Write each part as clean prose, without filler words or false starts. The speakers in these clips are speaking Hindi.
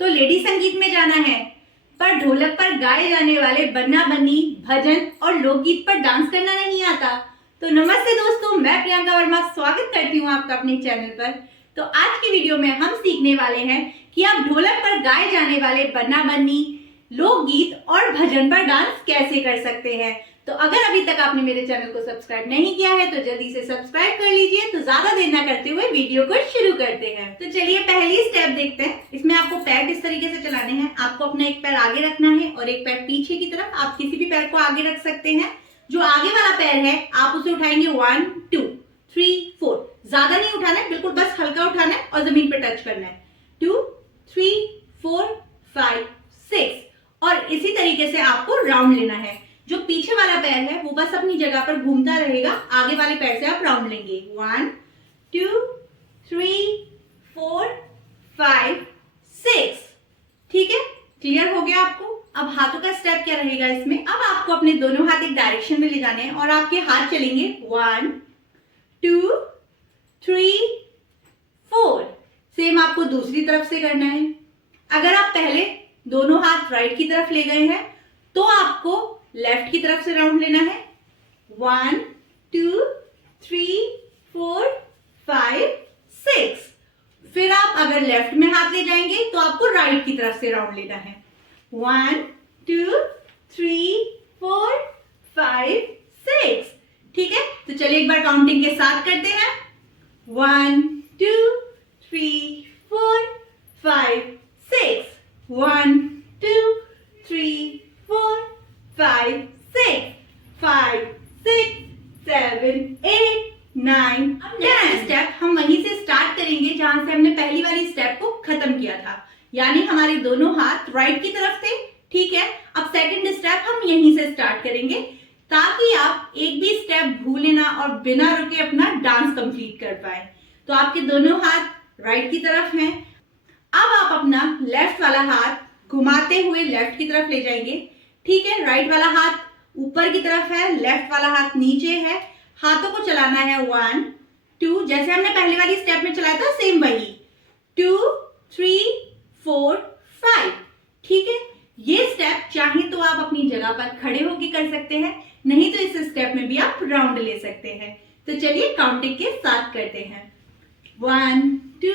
तो लेडी संगीत में जाना है, पर ढोलक पर गाए जाने वाले बन्ना बन्नी, भजन और लोकगीत पर डांस करना नहीं आता। तो नमस्ते दोस्तों, मैं प्रियंका वर्मा स्वागत करती हूँ आपका अपने चैनल पर। तो आज की वीडियो में हम सीखने वाले हैं कि आप ढोलक पर गाए जाने वाले बन्ना बन्नी, लोकगीत और भजन पर डांस कैसे कर सकते हैं। तो अगर अभी तक आपने मेरे चैनल को सब्सक्राइब नहीं किया है तो जल्दी से सब्सक्राइब कर लीजिए। तो ज्यादा देर ना करते हुए वीडियो को शुरू करते हैं। तो चलिए पहली स्टेप देखते हैं। इसमें आपको पैर किस तरीके से चलाने हैं। आपको अपना एक पैर आगे रखना है और एक पैर पीछे की तरफ। आप किसी भी पैर को आगे रख सकते हैं। जो आगे वाला पैर है आप उसे उठाएंगे 1 2 3 4। ज्यादा नहीं उठाना है, बिल्कुल बस हल्का उठाना है और जमीन पे टच करना है। 2 3 4 5 6 और इसी तरीके से आपको राउंड लेना है। जो पीछे वाला पैर है वो बस अपनी जगह पर घूमता रहेगा। आगे वाले पैर से आप राउंड लेंगे 1 2 3 4 5 6। ठीक है, क्लियर हो गया आपको। अब हाथों का स्टेप क्या रहेगा इसमें। अब आपको अपने दोनों हाथ एक डायरेक्शन में ले जाने हैं और आपके हाथ चलेंगे 1 2 3 4। सेम आपको दूसरी तरफ से करना है। अगर आप पहले दोनों हाथ राइट की तरफ ले गए हैं तो आपको लेफ्ट की तरफ से राउंड लेना है 1 2 3 4 5 6। फिर आप अगर लेफ्ट में हाथ ले जाएंगे तो आपको राइट की तरफ से राउंड लेना है 1 2 3 4 5 6। ठीक है, तो चलिए एक बार काउंटिंग के साथ करते हैं 1 2 3 4 5 6 1 2 3 4 5 6 5 6 7 8 9 10। स्टेप हम वहीं से स्टार्ट करेंगे जहां से हमने पहली वाली स्टेप को खत्म किया था, यानी हमारे दोनों हाथ राइट की तरफ थे। ठीक है, अब सेकंड स्टेप हम यहीं से स्टार्ट करेंगे ताकि आप एक भी स्टेप भूले ना और बिना रुके अपना डांस कंप्लीट कर पाए। तो आपके दोनों हाथ राइट की तरफ हैं। अब आप अपना लेफ्ट वाला हाथ घुमाते हुए लेफ्ट की तरफ ले जाएंगे। ठीक है, राइट वाला हाथ ऊपर की तरफ है, लेफ्ट वाला हाथ नीचे है। हाथों को चलाना है 1 2, जैसे हमने पहले वाली स्टेप में चलाया था सेम वही 2 3 4 5। ठीक है, ये स्टेप चाहे तो आप अपनी जगह पर खड़े होकर कर सकते हैं, नहीं तो इस स्टेप में भी आप राउंड ले सकते हैं। तो चलिए काउंटिंग के साथ करते हैं 1 2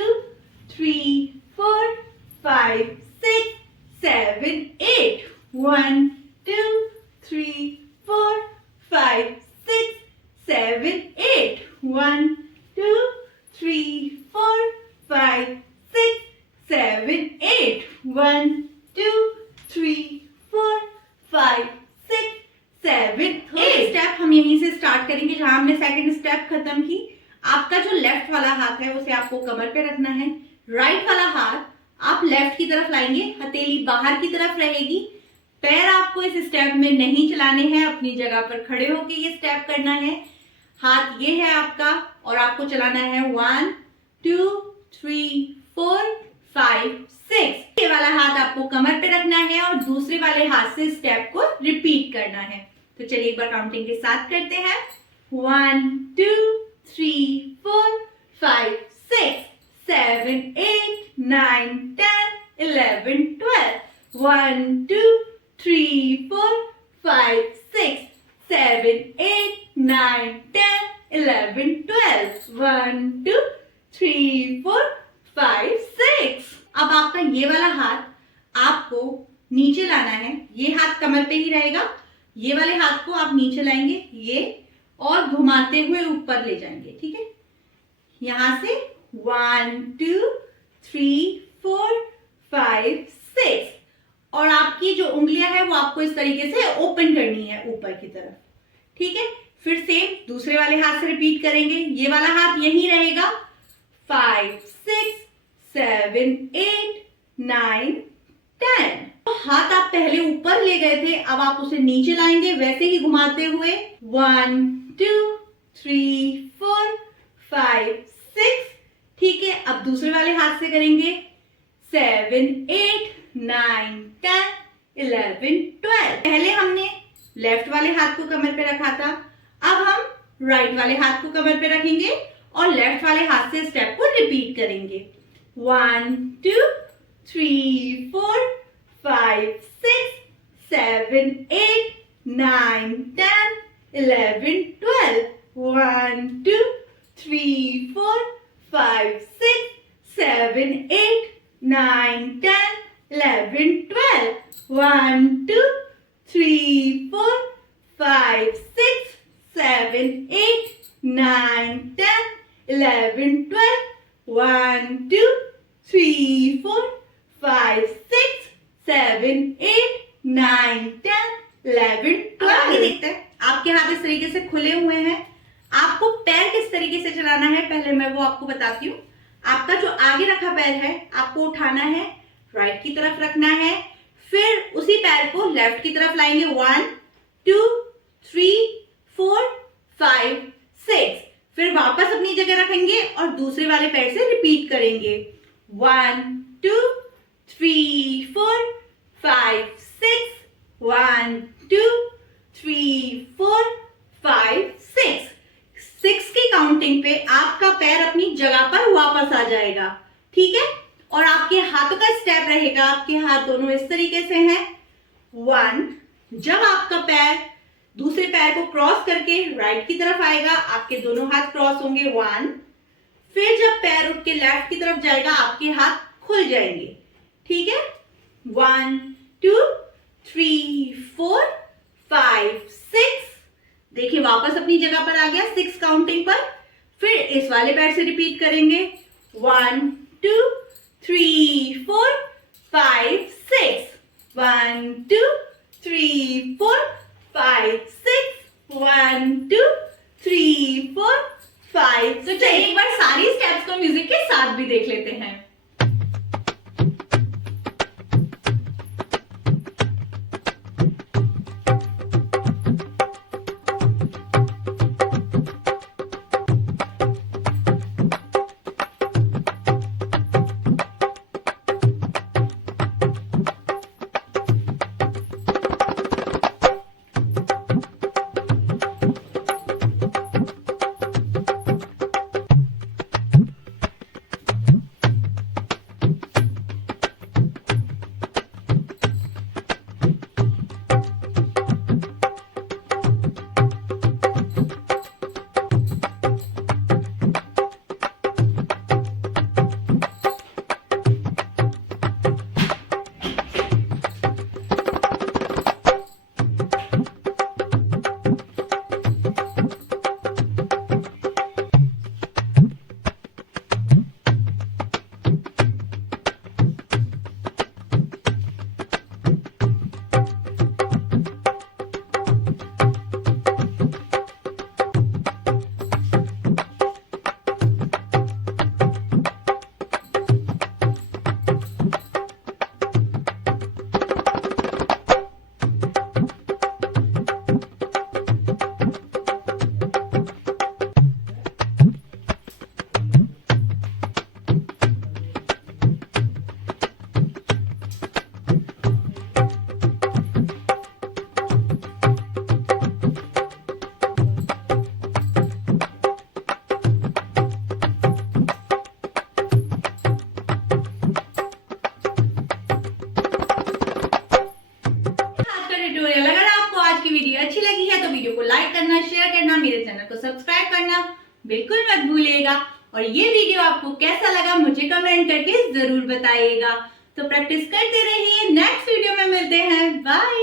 3 4 5 6 7 8 1 2 3 4 5 6 7 8 1 2 3 4 5 6 7 8 1 2 3 4 5 6 7 8। स्टेप हम यहीं से स्टार्ट करेंगे जहां हमने सेकंड स्टेप खत्म की। आपका जो लेफ्ट वाला हाथ है उसे आपको कमर पे रखना है। राइट वाला हाथ आप लेफ्ट की तरफ लाएंगे, हथेली बाहर की तरफ रहेगी। पैर आपको इस स्टेप में नहीं चलाने हैं, अपनी जगह पर खड़े होकर ये स्टेप करना है। हाथ ये है आपका और आपको चलाना है 1 2 3 4 5 6। ये वाला हाथ आपको कमर पे रखना है और दूसरे वाले हाथ से स्टेप को रिपीट करना है। तो चलिए एक बार काउंटिंग के साथ करते हैं 1 2 3 4 5 6 7 8 9 10 11 12 1 2 3 4 5 6 7 8 9 10 11 12 1 2 3 4 5 6। अब आपका ये वाला हाथ आपको नीचे लाना है। ये हाथ कमर पे ही रहेगा। ये वाले हाथ को आप नीचे लाएंगे ये और घुमाते हुए ऊपर ले जाएंगे। ठीक है, यहां से 1 2 3 4 5 6 और आपकी जो उंगलियां हैं वो आपको इस तरीके से ओपन करनी है ऊपर की तरफ। ठीक है, फिर सेम दूसरे वाले हाथ से रिपीट करेंगे। ये वाला हाथ यहीं रहेगा 5 6 7 8 9 10। तो हाथ आप पहले ऊपर ले गए थे, अब आप उसे नीचे लाएंगे वैसे ही घुमाते हुए 1 2 3 4 5 6। ठीक है, अब दूसरे वाले हाथ से करेंगे 7 8 9 10 11 12। पहले हमने लेफ्ट वाले हाथ को कमर पे रखा था, अब हम राइट वाले हाथ को कमर पे रखेंगे और लेफ्ट वाले हाथ से स्टेप को रिपीट करेंगे 1 2 3 6, 7, 8, 9, 10, 11, 12. 1, 2, 3, 4, 5, 6, 7, 8, 9, 10, 11, 12. 1, 2, 3, 4, 5, 6, 7, 8, 9, 10, 11, 12. 1, 2, 3, 4, 5, 6, 7, 8, 9, 10, 11, 12. आगे देखते हैं। आपके हाथ इस तरीके से खुले हुए हैं। आपको पैर किस तरीके से चलाना है पहले मैं वो आपको बताती हूँ। आपका जो आगे रखा पैर है आपको उठाना है, राइट की तरफ रखना है, फिर उसी पैर को लेफ्ट की तरफ लाएंगे। 1, 2, 3, 4, 5, 6। फिर वापस अपनी जगह रखेंगे और दूसरे वाले पैर से रिपीट करेंगे। 1, 2, 3, 4, 5, 6। 1, 2, 3, 4, 5, 6। 6 की काउंटिंग पे आपका पैर अपनी जगह पर वापस आ जाएगा, ठीक है। और आपके हाथों का स्टेप रहेगा, आपके हाथ दोनों इस तरीके से हैं। 1, जब आपका पैर दूसरे पैर को क्रॉस करके राइट की तरफ आएगा आपके दोनों हाथ क्रॉस होंगे। 1, फिर जब पैर उठ के लेफ्ट की तरफ जाएगा आपके हाथ खुल जाएंगे, ठीक है। 1, 2, 3, 4, 5, 6। देखिए वापस अपनी जगह पर आ गया 6 काउंटिंग पर। फिर इस वाले पैर से रिपीट करेंगे। 1, 2, 3, 4, 5, 6। 1, 2, 3, 4, 5, 6। 1, 2, 3, 4, 5। तो चलिए एक बार सारी स्टेप्स को म्यूजिक के साथ भी देख लेते हैं। अच्छी लगी है तो वीडियो को लाइक करना, शेयर करना, मेरे चैनल को सब्सक्राइब करना बिल्कुल मत भूलिएगा। और ये वीडियो आपको कैसा लगा मुझे कमेंट करके जरूर बताइएगा। तो प्रैक्टिस करते रहिए, नेक्स्ट वीडियो में मिलते हैं, बाय।